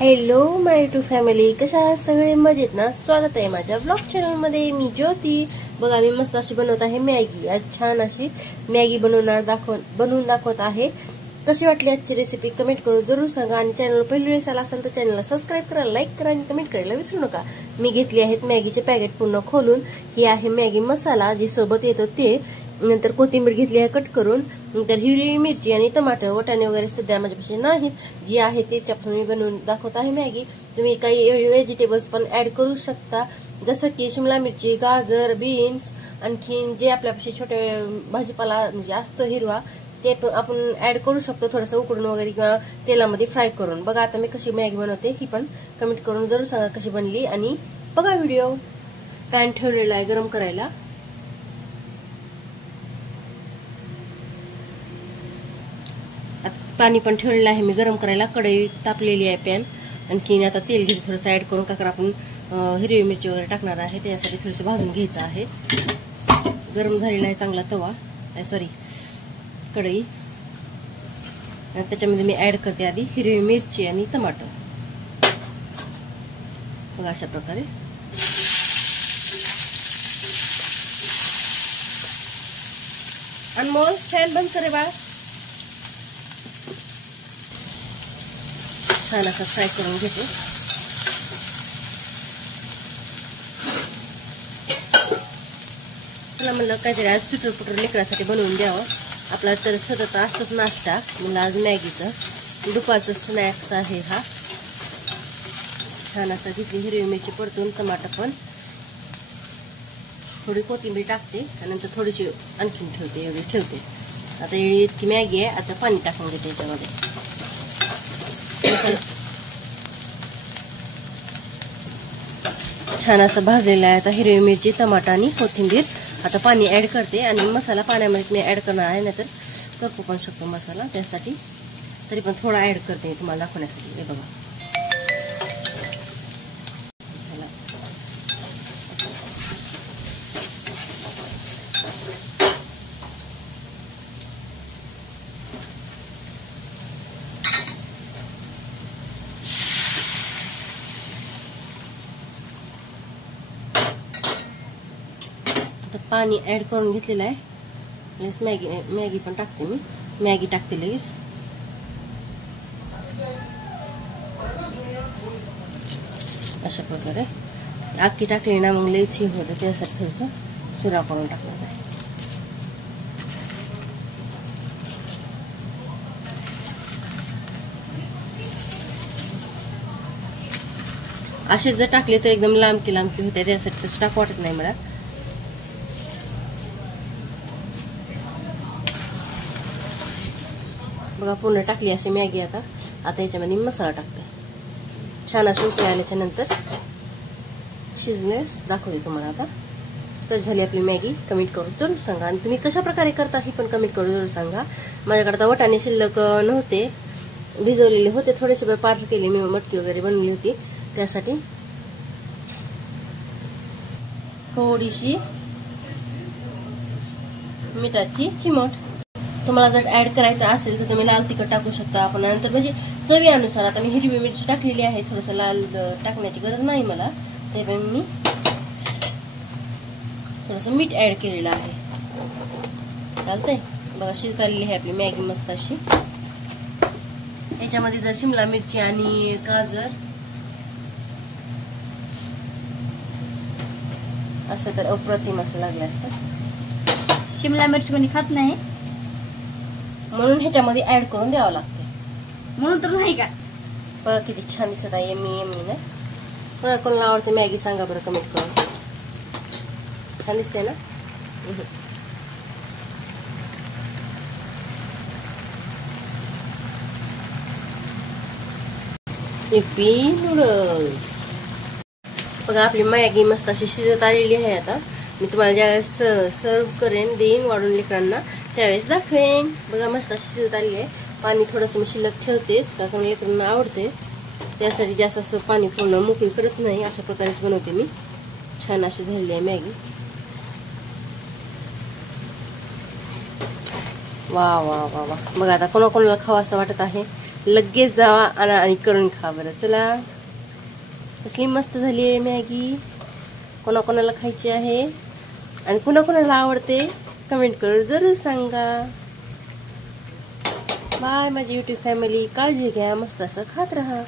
Hello my to family, कशा आहात सगळे? मजेत ना? स्वागत आहे माझ्या ब्लॉग चॅनल मध्ये. मी ज्योती. बघा मी मस्त अशी बनवत आहे मॅगी. आज छान अशी मॅगी बनवून दाखवत आहे. कशी वाटली आजची रेसिपी कमेंट करून जरूर सांगा. आणि चॅनल पहिली वेळेस आला असेल तर चॅनलला सबस्क्राईब करा, लाईक करा आणि कमेंट करायला विसरू नका. मी घेतली आहेत मॅगीचे पॅकेट पूर्ण खोलून. ही आहे मॅगी मसाला जी सोबत येतो ते. नंतर कोथिंबीर घेतली आहे कट करून. नंतर हिरवी मिरची आणि टमाटर, वाटाणे वगैरे सध्या माझ्यापाशी नाहीत. जी आहे त्याच्यापासून मी बनवून दाखवत आहे मॅगी. तुम्ही काही व्हेजिटेबल्स पण ऍड करू शकता, जसं की शिमला मिरची, गाजर, बीन्स, आणखीन जे आपल्यापाशी छोटे भाजीपाला म्हणजे असतो हिरवा ते आपण ऍड करू शकतो, थोडंसं उकडून वगैरे किंवा तेलामध्ये फ्राय करून. बघा आता मी कशी मॅगी बनवते ही पण कमेंट करून जरूर सांगा कशी बनली. आणि बघा व्हिडिओ. पॅन ठेवलेला आहे गरम करायला. पाणी पण ठेवलेलं आहे मी गरम करायला. कढई तापलेली आहे पॅन. आणखीन आता तेल घेऊन थोडंसं ऍड करून काकर आपण हिरवी मिरची वगैरे टाकणार आहे, त्यासाठी थोडंसं भाजून घ्यायचं आहे. गरम झालेला आहे चांगला तवा, कढई. त्याच्यामध्ये मी ऍड करते आधी हिरवी मिरची आणि टमाटर. बघा अशा प्रकारे. अनमोल फॅन बंद करे बाळा. छान असं फ्राय करून घेते. मला म्हणलं काहीतरी आज चुटरपुटर लेकरासाठी बनवून द्यावं. आपला तर सतत असतोच नाश्ता. म्हणलं आज मॅगीचं दुपारचं स्नॅक्स आहे हा. छान असं घेतली हिरवी मिरची परतून, टमाटर पण, थोडी कोथिंबीर टाकते आणि नंतर थोडीशी आणखीन ठेवते. एवढी ठेवते. आता एवढी इतकी मॅगी आहे. आता पाणी टाकून घेते याच्यामध्ये. छान असं भाजलेलं आहे आता हिरवी मिरची, टमाटा आणि कोथिंबीर. आता पाणी ऍड करते आणि मसाला पाण्यामध्ये मी ऍड करणार आहे, नाहीतर करपू पण शकतो मसाला, त्यासाठी तरी पण थोडा ऍड करते तुम्हाला दाखवण्यासाठी. हे बघा पाणी ऍड करून घेतलेलं आहे. लगेच मॅगी पण टाकते मी. मॅगी टाकते लगेच. अशा प्रकारे अख्खी टाकली ना मग लगेच हे होतं, त्यासाठी थोडंसं चुरा करून टाकणार आहे. असे जर टाकले तर एकदम लांबकी होते, त्यासाठी तसं टाक वाटत नाही मला. बघा पूर्ण टाकली अशी मॅगी. आता याच्यामध्ये मसाला टाकते. छान असं उकळी आल्याच्या नंतर शिजलेस दाखवते तुम्हाला. आता कशी झाली आपली मॅगी कमेंट करून जरूर सांगा. आणि तुम्ही कशा प्रकारे करता ही पण कमेंट करून जरूर सांगा. माझ्याकडे आता वाटाणे शिल्लक नव्हते, भिजवलेले होते. थोडेसे पातळ केले मी, मटकी वगैरे बनवली होती, त्यासाठी थोडीशी मिठाची चिमट. तुम्हाला जर ऍड करायचं असेल तर तुम्ही लाल तिखट टाकू शकता आपण नंतर, म्हणजे चवीनुसार. आता मी हिरवी मिरची टाकलेली आहे, थोडंसं लाल टाकण्याची गरज नाही मला, ते पण मी थोडंसं मीठ ऍड केलेलं आहे. चालतंय. बघा शिजत आलेली आहे आपली मॅगी मस्त अशी. याच्यामध्ये जर शिमला मिरची आणि गाजर असं तर अप्रतिम असं लागलं असतं. शिमला मिरची कोणी खात नाही म्हणून ह्याच्यामध्ये ऍड करून द्यावं लागते. म्हणून तर नाही का. बघा किती छान दिसत आहे. यम्मी ना. कोणाला आवडते मॅगी सांगा बरं कमेंट करून. छान दिसते ना. Yuppie noodles. बघा आपली मॅगी मस्त अशी शिजत आलेली आहे. आता मी तुम्हाला ज्यावेळेस सर्व करेन, देईन वाढून लेकरांना, त्यावेळेस दाखवेन. बघा मस्त अशी शिजत आलेली आहे. पाणी थोडंसं मी शिल्लक ठेवतेच, कारण लेकरांना आवडते, त्यासाठी जास्त असं पाणी पूर्ण मोकळी करत नाही. अशा प्रकारेच बनवते मी. छान अशी झालेली आहे मॅगी. वा वा वा वा. बघा आता कोणाकोणाला खावं असं वाटत आहे लगेच जावा आणि करून खा बरं. चला, कसली मस्त झाली आहे मॅगी. कोणाकोणाला खायची आहे आणि कोणाकोणाला आवडते कमेंट करून जरूर सांगा. बाय माझी युट्यूब फॅमिली, काळजी घ्या, मस्त असं खात राहा.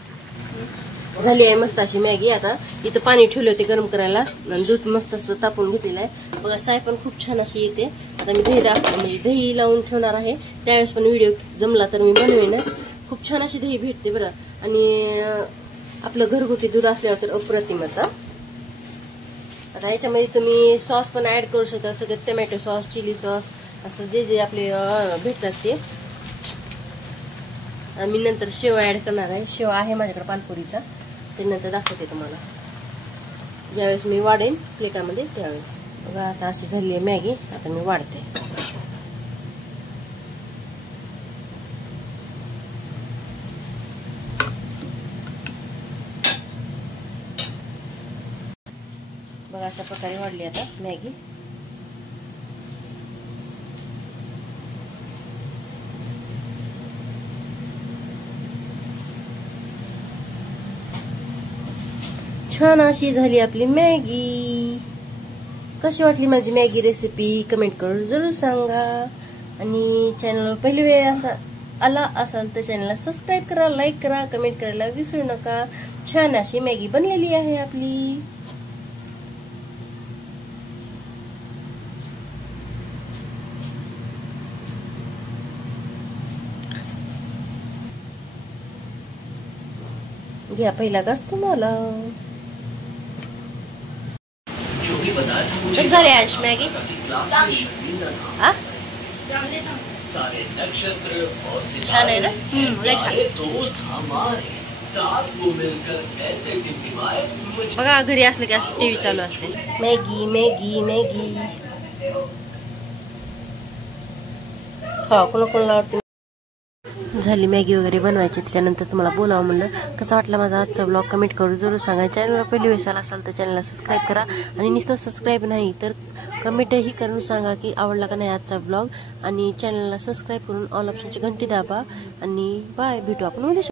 झाली आहे मस्त अशी मॅगी. आता इथं पाणी ठेवले होते गरम करायला, दूध मस्त असं तापून घेतलेलं आहे बघा. साय पण खूप छान अशी येते. आता मी दही म्हणजे दही लावून ठेवणार आहे, त्यावेळेस पण व्हिडिओ जमला तर मी बनवेनच. खूप छान अशी दही भेटते बरं. आणि आपलं घरगुती दूध असल्यावर तर अप्रतिमच. आता याच्यामध्ये तुम्ही सॉस पण ऍड करू शकता, सगळं टोमॅटो सॉस, चिली सॉस, असं जे जे आपले भेटतात ते. मी नंतर शेव ऍड करणार आहे. शेव आहे माझ्याकडे पानपुरीचा, ते नंतर दाखवते तुम्हाला ज्यावेळेस मी वाढेन प्लेटामध्ये त्यावेळेस. बघा आता अशी झाली आहे मॅगी. आता मी वाढते. बघा अशा प्रकारे वाढली आता मॅगी. छान अशी झाली आपली मॅगी. कशी वाटली माझी मॅगी रेसिपी कमेंट करून जरूर सांगा. आणि चॅनलवर पहिली वेळ असा आला असाल तर चॅनलला सबस्क्राईब करा, लाईक करा, कमेंट करायला विसरू नका. छान अशी मॅगी बनलेली आहे आपली. घ्या पहिला घास तुम्हाला. कशी झाली आज मॅगी? हा छान आहे ना? लय छान. बघा घरी असलं की असं टीव्ही चालू असते. मॅगी मॅगी मॅगी खा. कोणाला आवडते. झाली मॅगी वगैरे बनवायची. त्याच्यानंतर तुम्हाला बोलावं म्हणलं. कसा वाटला माझा आजचा ब्लॉग कमेंट करून जरूर सांगा. चॅनलवर पहिली वेळेस आला असाल तर चॅनलला सबस्क्राईब करा. आणि नुसतं सबस्क्राईब नाही तर कमेंटही करून सांगा की आवडला का नाही आजचा ब्लॉग. आणि चॅनलला सबस्क्राईब करून ऑल ऑप्शनची घंटी दाबा. आणि बाय, भेटू आपण उद्या.